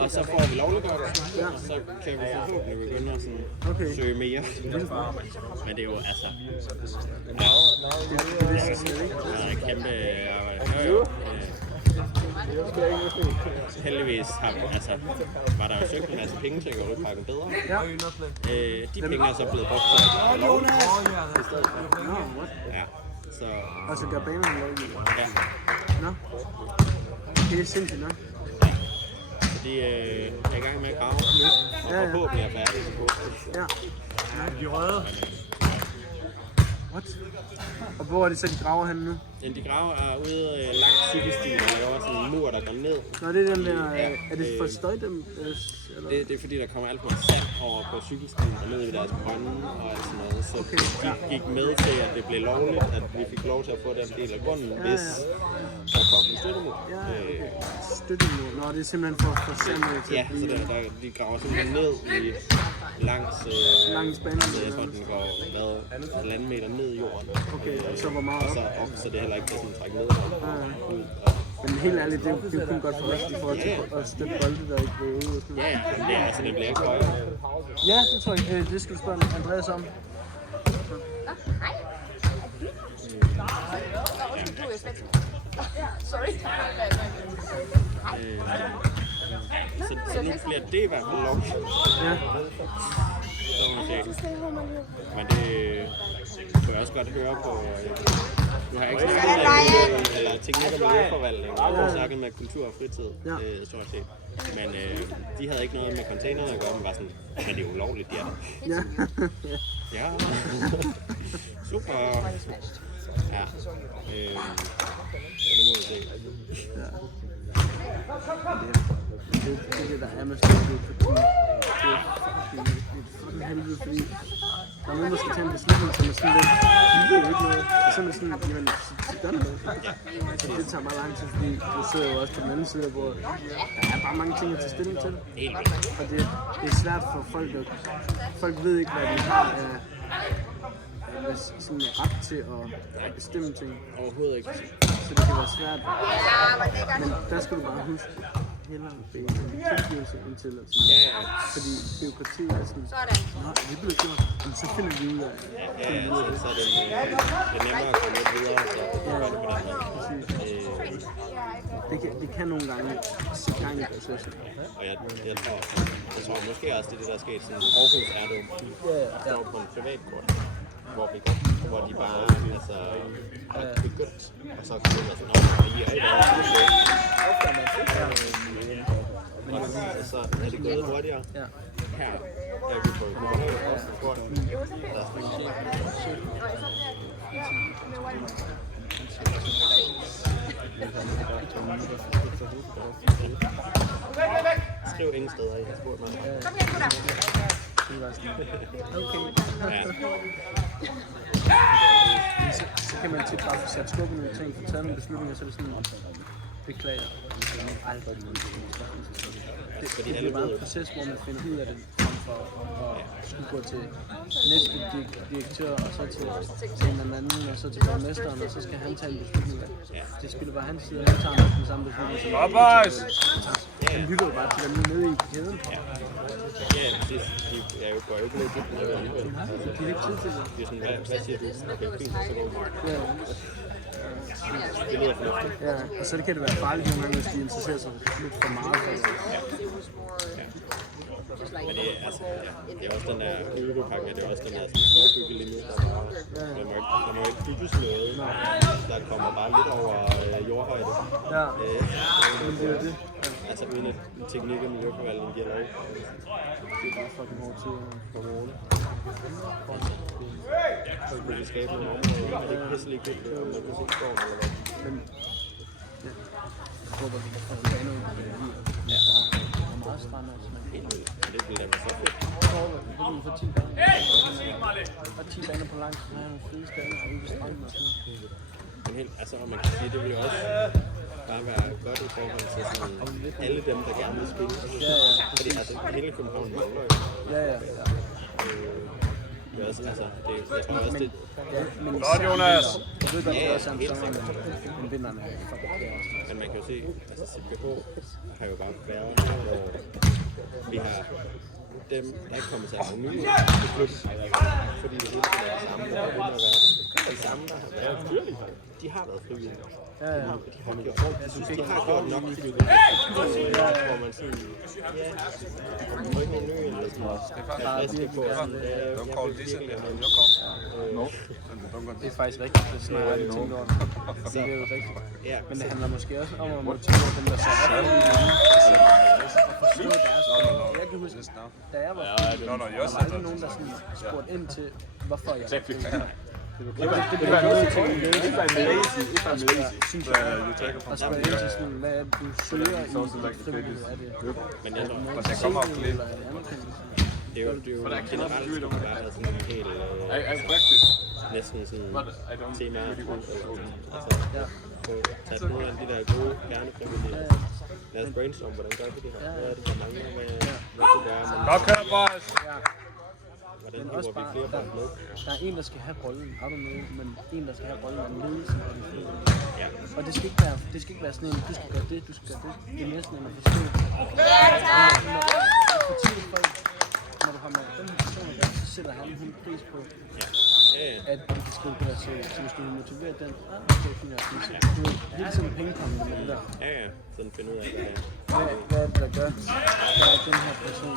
Og så får vi lovliggjort det, og så kan vi forhåbentlig begynde at sådan søge mere. Men det er jo altså... Det er en kæmpe arbejde. Heldigvis var der jo søgt en masse penge til at gøre Ryparken bedre. De penge er så blevet brugt til lovligt i stedet for. Ja, så... Og så gør banerne lovligt? Ja. Nå. Det er sindssygt nok. Så de er i gang med at grave nu, og forhåbentlig er færdige til påske. Ja. De røde. What? Og hvor er det så, de graver henne nu? De graver ude langs cykelstien, og der er også en mur, der går ned. Nå, det er den der... Er det for støj dem? Det er fordi, der kommer alt for sand over på cykelstien og ned i deres brønde og alt sådan noget. Så de gik med til, at det blev lovligt, at vi fik lov til at få den del af grunden, hvis der kom en støttemur. Støttemur? Nå, det er simpelthen for sandet til at blive... Ja, så de graver simpelthen ned langs banen. Jeg tror, den går 1,5 meter ned i jorden. Okay, og så hvor meget op? Så det er heller ikke sådan at trække ned. Men helt ærligt, det er jo kun godt for os, i forhold til at støtte bolde, der ikke bliver ude og sådan noget. Ja, men det er altså, det bliver ikke højere. Ja, det tror jeg. Det skal du spørge Andreas om. Sorry. Så nu bliver det i hvert fald lov. Ja. Men det kunne jeg også godt høre på... Nu har jeg ikke snakket med eller teknik- og miljøforvaltning. Jeg har snakket med kultur og fritid, stort set. Men de havde ikke noget med containerne at gøre, men var sådan, men det er ulovligt, de er der. Ja. Super. Ja. Nu må vi se. Det der er med studiet, fordi det er fucking helvede, fordi der er nogen, der skal tage en beslutning, som er sådan lidt, de ved jo ikke noget, og så er man sådan, jamen, så gør det noget. Så det tager meget lang tid, fordi du sidder jo også på den anden side, hvor der er bare mange ting at tage stilling til. Og det er svært for folk ved ikke, hvad de har af sådan ret til at bestemme ting. Overhovedet ikke. Så det kan være svært. Men der skal du bare huske, hellere bede en tilgivelse end tilladelse. Fordi bureaukratiet er sådan, nå, det er blevet gjort, men så finder vi ud af det. Så er det nemmere at gå lidt videre, så gør det på den måde. Det kan nogle gange sætte gang i processen. Og jeg tror måske også, det der er sket, sådan Aarhus er det jo på en privatkort, hvor de bare er begyndt, og så kan det være sådan, at I er ikke og så er det gået hurtigere. Her er vi på København, der er sådan skriv ingen steder, jeg har spurgt mig. Så kan man tit bare få sat skubben ud i ting, få taget nogle beslutninger, så er det sådan, beklager. Aldrig noget. Det bliver bare en proces, hvor man finder ud af det, for at skulle gå til næste direktør, og så til en anden, og så til borgmesteren, og så skal han tage en beslutning. Det spiller bare hans side, og han tager den samme beslutning. Han lytter jo bare til dem nede i kæden. Ja, jeg går jo ikke lidt dybt med det alligevel. De er ikke tid til det. Det er sådan, hvad siger du? Okay, fint, så går det. Det lyder fornuftigt. Ja, og så kan det være farligt nogle gange, hvis de interesserer sig lidt for meget for det. Men det er også den der Europakken, det er også den der skovbyggelinje. Der må ikke bygges noget. Der kommer bare lidt over jordhøjde. Men det er det. Altså uden at teknik- og miljøforvaltning giver lov. Det er bare fucking hårdt tid for corona. Så vil vi skabe nogle områder, og det er pisselig godt, om man kan se skoven eller hvad. Men jeg håber, vi kan få tilbage noget på det her. Og meget strand også, men helt vildt. Det bliver da så fedt. Jeg håber, vi får 10 baner. Og 10 baner på langs, så har jeg nogle fede steder ude ved stranden og sådan. Men helt, altså, og man kan sige, det vil jo også bare være godt i forhold til sådan alle dem, der gerne vil spille. Fordi altså hele København mangler jo. Det er også, altså, jeg tror også, det... Men Godt, Jonas! Jeg ved godt, det er også en sommer, men vinderne er fucking kære også. Men man kan jo se, altså CPH har jo bare været, hvor vi har dem, der ikke kommer til at være nye til klubben, fordi det hele skal være samme, der begynder at være de samme, der har været. De har været frivillige. Ja. De har gjort nok frivillige, hvor man sådan, man får ikke nogen nye, eller sådan, er friske på, Don't call this in your call. Det er faktisk rigtigt, det er sådan, jeg aldrig tænkt over det. Det er jo rigtigt. Ja, Men det handler måske også om at motivere dem, der så er og forstå deres rolle. Jeg kan huske, da jeg var frivillig, der var aldrig nogen, der sådan spurgte ind til, hvorfor jeg var frivillig. Det var noget til at løse. Synes jeg, og spørge ind til sådan, hvad er det, du søger i frivillighed? Er det men jeg tror, noget til CV, eller er det anerkendelse? det er jo generelt skal det være sådan en helt, næsten sådan tema, altså, tage nogle af de der gode, gerne frivillige. Lad os brainstorme, hvordan gør vi det her? Hvad er det, der mangler? Hvad kunne gøre? Godt kørt, boys! Hvordan Men hiver også vi bare, flere folk med? der er en, der skal have rollen, I don't know, men en, der skal have rollen af ledelsen af de frivillige. Ja. Og det skal ikke være sådan en, du skal gøre det, du skal gøre det. Det er mere sådan en at forstå. Når du har med den her person, så sætter han pris på, at du kan skrive det der til, så hvis du vil motivere den, okay, fint nok. Du vil hele tiden pengepenge med det der. Ja, sådan finde ud af, Hvad er det, der gør, at den her person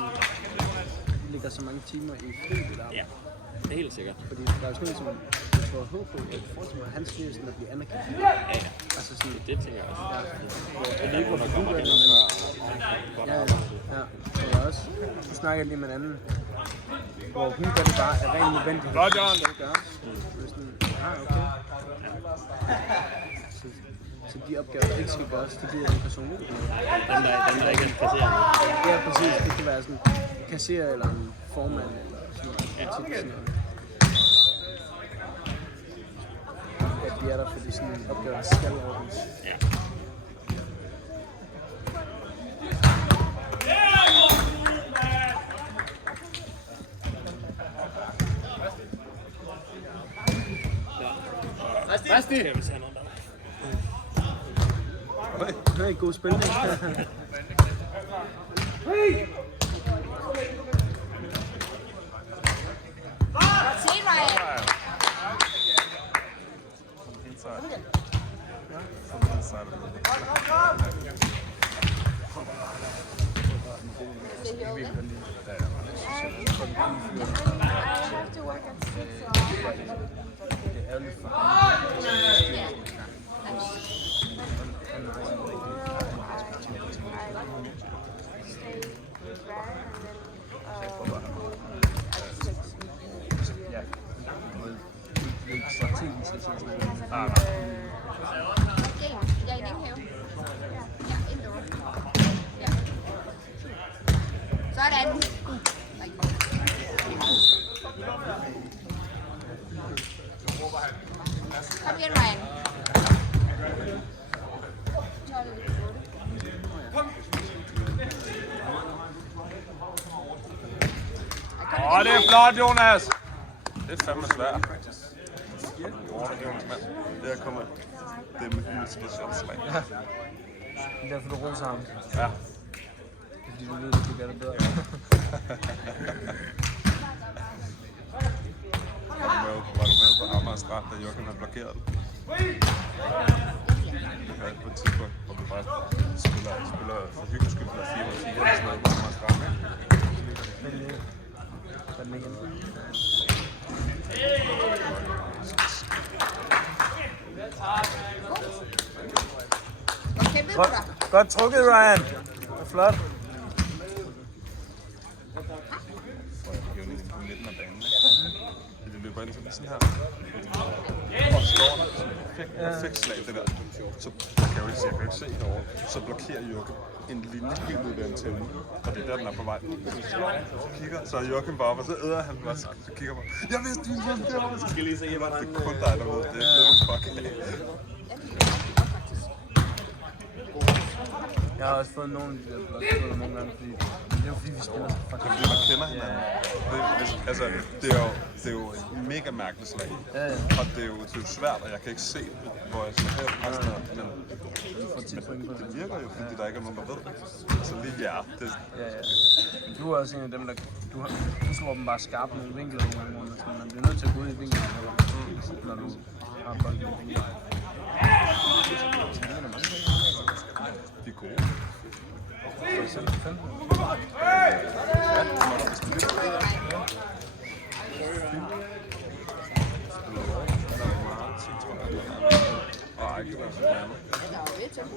ligger så mange timer i frivilligt arbejde? Ja, det er helt sikkert. Fordi der er jo sådan noget, som jeg tror håb på, at fortsætter hans liv sådan at blive anerkendt. Ja, Altså sådan, det tænker jeg også. ja. Det er ikke, hvorfor du gør det, men... Ja. Og også, nu snakker jeg lige med en anden, hvor hun gør det bare af ren nødvendighed. Godt, John! Det skal gøres. Det er sådan, okay. Så de opgaver, der ikke skal gøres, det bliver en person ud. Dem, der ikke er kasserende. Ja, præcis. Det kan være sådan en kasserer eller en formand eller sådan noget. Sådan noget. At de er der, fordi sådan en opgave, der skal ordnes. Ja. Basti! Nej, god spænding. Sådan. Kom igen, Ryan. Åh, det er flot, Jonas! Det er fandme svært. Der kommer det med helt specielt slag. Det er derfor, du roser ham. Ja. Fordi du ved, at du gør det bedre. Var du med på Amager Strand, da Joachim havde blokeret den? Ja, på et tidspunkt, hvor vi bare spiller for hyggens skyld, der 4 eller 10 eller sådan noget på Amager Strand. Godt trukket, Ryan. Det er flot. På midten af banen, ikke? Det løber ind sådan her. Og slår perfekt slag, det der. Så jeg kan jo ikke se herovre. Så blokerer Joachim en linje helt ud af antennen. Og det er der, den er på vej. Kigger, så er Joachim bare op, og så æder han bare, så kigger på. Jeg vidste, du var derovre. Så skal jeg lige se, hvordan det er kun dig, der ved. Det er fucking. Jeg har også fået nogle af de der blåstråler nogle gange, fordi det er jo fordi, vi spiller så fucking Fordi man kender hinanden. Altså, det er jo et mega mærkeligt slag. Ja. Og det er jo svært, og jeg kan ikke se, hvor jeg skal hen resten af det. Du får 10 point på Det det. virker jo, fordi der ikke er nogen, der ved det. Altså lige det. Ja. Men du er også en af dem, der... Du slår dem bare skarpt ned i vinklen nogle gange, hvor man bliver nødt til at gå ud i vinklen, når du har bolden i vinklen. De er gode. For eksempel 15. Og ikke, det er sådan